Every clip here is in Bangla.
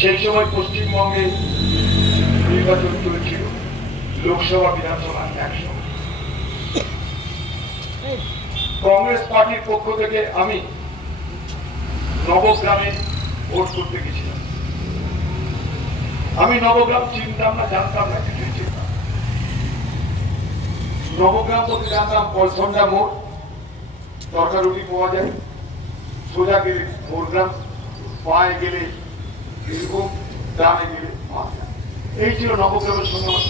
সেই সময় পশ্চিমবঙ্গে নির্বাচন চলছিল, লোকসভা বিধানসভা একসঙ্গে। কংগ্রেস পার্টির পক্ষ থেকে আমি নবগ্রামে ভোট করতে গেছিলাম। আমি নবগ্রাম চিনতাম না, জানতাম না, কিছুই চিনতাম। নবগ্রাম বলতে জানতাম পলসন্ডা মোড়, তরকা রুটি পাওয়া যায়, সোজা গেলে মোরগ্রাম, পায়ে গেলে বীরভূম, ডানে গেলে মালদা। এই ছিল নবগ্রামের সঙ্গে আমার।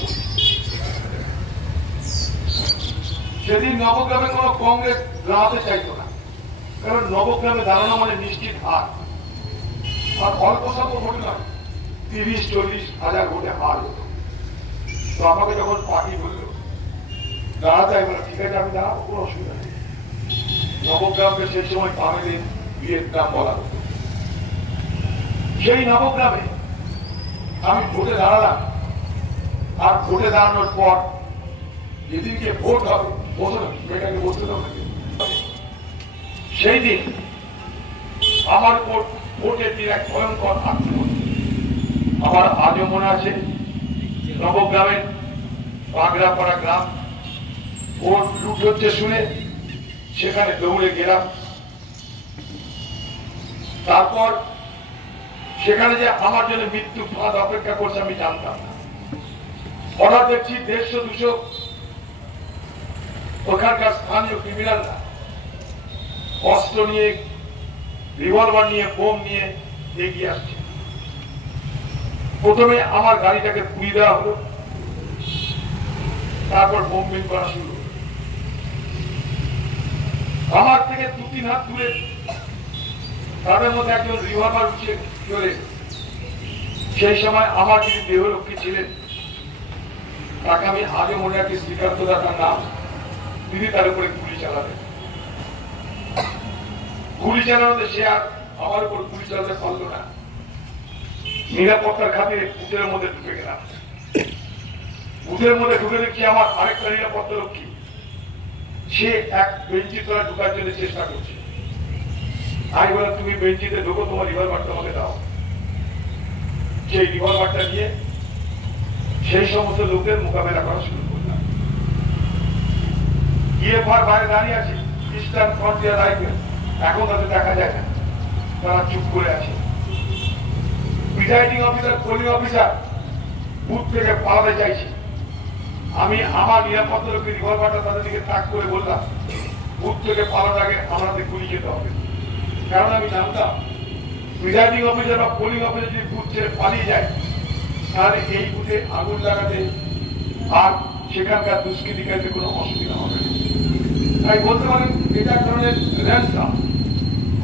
সেদিন নবগ্রামে কোন কংগ্রেস দাঁড়াতে চাইতো না, কারণ নবগ্রামে দাঁড়ানো মানে নিশ্চিত হার, আর অল্প স্বল্প ভোট নয়, 30-40 হাজার ভোটে হার হতো। তো আমাকে যখন পার্টি বললো দাঁড়াতে, আমি ঠিক আছে আমি দাঁড়াবো, কোনো অসুবিধা নেই। নবগ্রামকে সেই সময় তামিলের বিয়ের গ্রাম বলা হতো। সেই নবগ্রামে আমি ভোটে দাঁড়ালাম, আর ভোটে দাঁড়ানোর পর যেদিনকে ভোট হবে, মেয়েটাকে বসতে হবে, সেই দিন আমার ভোটের দিন এক ভয়ঙ্কর আক্রমণ। আমার আজও মনে আছে, নবগ্রামের বাগড়াপাড়া গ্রাম, ভোট লুট হচ্ছে শুনে সেখানে দৌড়ে গেলাম। তারপর সেখানে যে আমার জন্য মৃত্যু ফাঁদ অপেক্ষা করছে আমি জানতাম না। হঠাৎ দেখছি 150-200 ওখানকার স্থানীয় ক্রিমিনালরা অস্ত্র নিয়ে, রিভলভার নিয়ে, বোম নিয়ে এগিয়ে আসছে। প্রথমে আমার গাড়িটাকে পুড়িয়ে দেওয়া হলো, তারপর বোমবিং করা শুরু হলো। আমার থেকে 2-3 হাত দূরে তাদের মধ্যে একজন রিভলভার উঠিয়ে চলে। সেই সময় আমার যিনি দেহরক্ষী ছিলেন, তাকে আমি আগে মনে রাখি, শ্রীকান্ত দাদার নাম, তিনি তার উপরে গুলি চালাবেন। গুলি চালানোতে সে আর আমার উপর গুলি চালাতে পারলো না। নিরাপত্তার খাতিরে বুথের মধ্যে ঢুকে গেলাম। বুথের মধ্যে ঢুকে দেখছি আমার আরেকটা নিরাপত্তা রক্ষী, সে এক বেঞ্চির তলায় ঢুকার জন্য চেষ্টা করছে। আমি বললাম, তুমি বেঞ্চিতে ঢুকো, তোমার রিভলভারটা আমাকে দাও। সেই রিভলভারটা নিয়ে সেই সমস্ত লোকদের মোকাবেলা করা শুরু করলাম। ইএফআর বাইরে দাঁড়িয়ে আছে, ইস্টার্ন ফ্রন্টিয়ার রাইফেল, এখন তাদের দেখা যায় না, তারা চুপ করে আছে। Presiding officer, polling officer booth থেকে পালাতে চাইছে। আমি আমার নিরাপত্তা রক্ষী রিভলভারটা তাদের দিকে তাক করে বললাম, বুথ থেকে পালানোর আগে আমাদের গুলি খেতে হবে। কারণ আমি জানতাম প্রিজাইডিং অফিসার বা পোলিং অফিসার যদি বুথ ছেড়ে পালিয়ে যায়, তাহলে এই বুথে আগুন লাগাতে আর সেখানকার দুষ্কৃতিকারীতে কোনো অসুবিধা হবে না। তাই বলতে পারেন এটা এক ধরনের র্যান্সাম,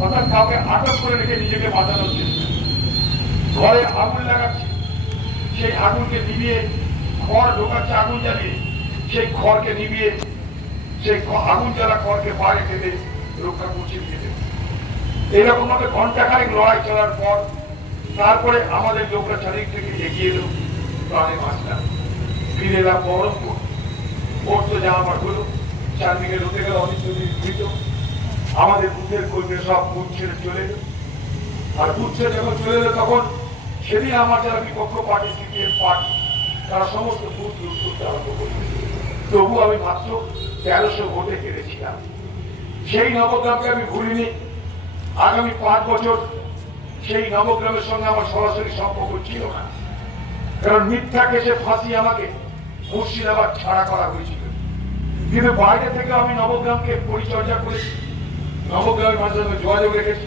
অর্থাৎ কাউকে আটক করে রেখে নিজেকে বাঁচানোর চেষ্টা। ঘরে আগুন লাগাচ্ছে, সেই আগুনকে নিভিয়ে খড় ঢোকাচ্ছে, আগুন জ্বালিয়ে সেই খড়কে নিভিয়ে সেই আগুন জ্বালা খড়কে বাইরে খেতে রক্ষা করছে নিজেদের। এরকম ভাবে ঘন্টাখানেক লড়াই চলার পর তারপরে আমাদের লোকরা চারিদিক থেকে এগিয়ে এলো, প্রাণে বাঁচলাম। ফিরে এলাম বহরমপুর। ভোট তো যা আমার হলো, চারদিকে রতে গেল অনেক মৃত। আমাদের বুথের কর্মীরা সব বুথ ছেড়ে চলে এলো। আর বুথ ছেড়ে যখন চলে এলো, তখন সেদিন আমার যারা বিপক্ষ পার্টি, সিপিএম পার্টি, তারা সমস্ত বুথ লুট করতে আরম্ভ করল। তবু আমি মাত্র 1300 ভোটে হেরেছিলাম। সেই নবগ্রামকে আমি ভুলিনি। আগামী 5 বছর সেই নবগ্রামের সঙ্গে আমার সরাসরি সম্পর্ক ছিল না, কারণ মিথ্যা কেসে ফাঁসি আমাকে মুর্শিদাবাদ ছাড়া করা হয়েছিল। কিন্তু বাইরে থেকে আমি নবগ্রামকে পরিচর্যা করেছি, নবগ্রামের মানুষের সঙ্গে যোগাযোগ রেখেছি।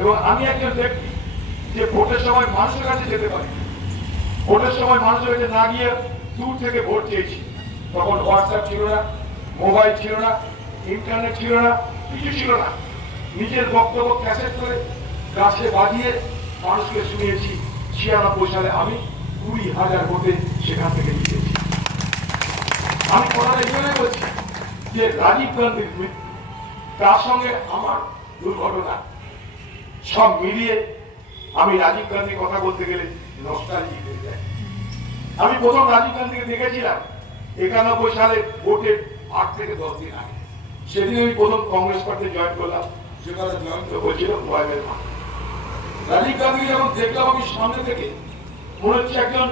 এবং আমি একজন ব্যক্তি যে ভোটের সময় মানুষের কাছে যেতে পারি। ভোটের সময় মানুষের কাছে না গিয়ে দূর থেকে ভোট চেয়েছি। তখন হোয়াটসঅ্যাপ ছিল না, মোবাইল ছিল না, ইন্টারনেট ছিল না, কিছু ছিল না। নিজের বক্তব্য ক্যাসেট করে গাছে বাজিয়ে মানুষকে শুনিয়েছি। 96 সালে আমি 20,000 ভোটে সেখান থেকে জিতেছি। আমি কথাটা এখানে বলছি যে রাজীব গান্ধীর মৃত্যু, তার সঙ্গে আমার দুর্ঘটনা, সব মিলিয়ে আমি রাজীব গান্ধীর কথা বলতে গেলে নস্টালজিক হয়ে যায়। আমি প্রথম রাজীব গান্ধীকে দেখেছিলাম 91 সালে ভোটের 8 থেকে 10 দিন আগে। সেদিন আমি প্রথম কংগ্রেস পার্টি জয়েন করলাম, যেখানে জয়েন বলছিল ময়মের মা। রাজীব গান্ধী যখন দেখলাম আমি সামনে থেকে, মনে হচ্ছে একজন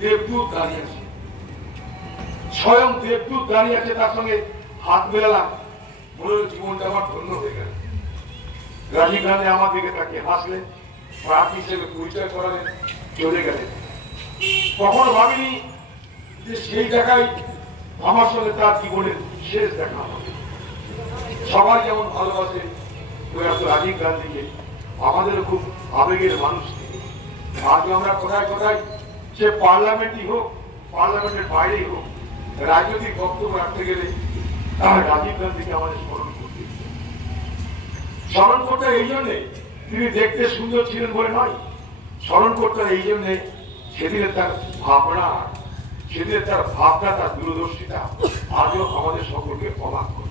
দেবদূত দাঁড়িয়ে আছে, স্বয়ং দেবদূত দাঁড়িয়ে আছে, তার সঙ্গে হাত মেলালাম, মনে হলো জীবনটা আমার ধন্য হয়ে গেল। রাজীব গান্ধী আমার দিকে তাকিয়ে হাসলেন, প্রার্থী হিসেবে পরিচয় করালেন, চলে গেলেন। কখনো ভাবিনি যে সেই জায়গায় আমার সঙ্গে তার জীবনের শেষ দেখা হবে। সবাই যেমন ভালোবাসে প্রয়াত রাজীব গান্ধীকে, আমাদেরও খুব আবেগের মানুষ। আজও আমরা কোথায় কোথায়, সে পার্লামেন্টই হোক, পার্লামেন্টের বাইরেই হোক, রাজনৈতিক বক্তব্য রাখতে গেলে রাজীব গান্ধীকে আমাদের স্মরণ করতে এই জন্যে তিনি দেখতে সুন্দর ছিলেন বলে নয়, স্মরণ করতে এই জন্যে সেদিনের তার ভাবনা, সেদিনের তার ভাবনা, তার দূরদর্শিতা আজও আমাদের সকলকে অবাক করে।